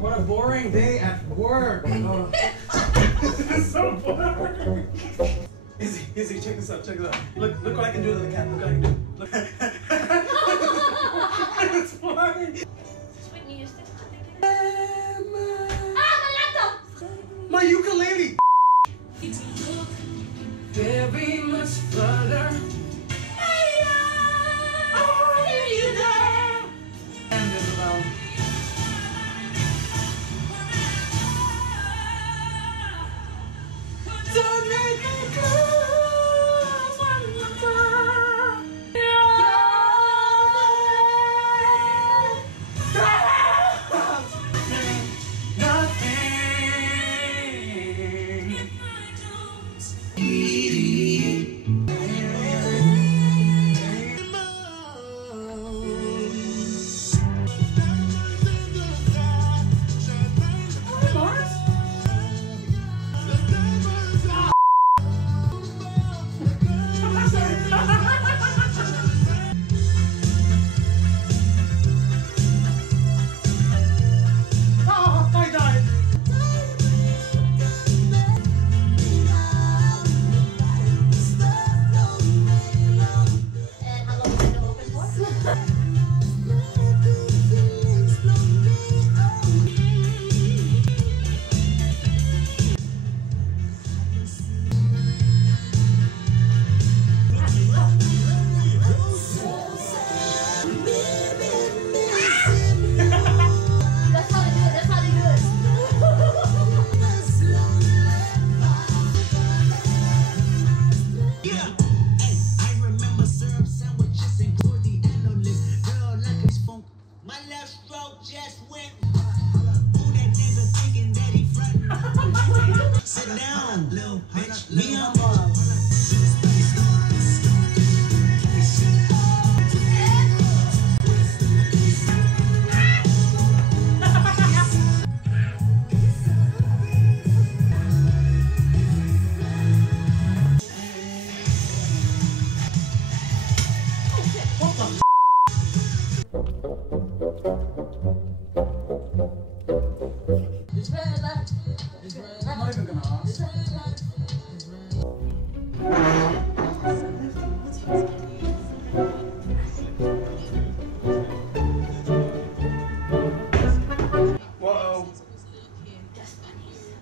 What a boring day at work. This is so boring. Izzy, check this out, check this out. Look what I can do to the cat. Look what I can do. Look. It's funny. My ukulele. Very much further. And Isabel. Don't make me close one more time. I'm not even gonna ask. Whoa.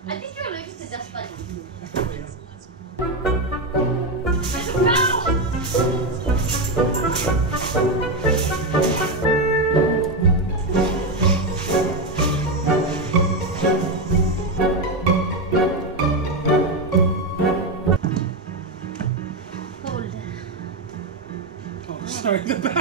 I think you're allergic to dust bunnies. Sorry, the back.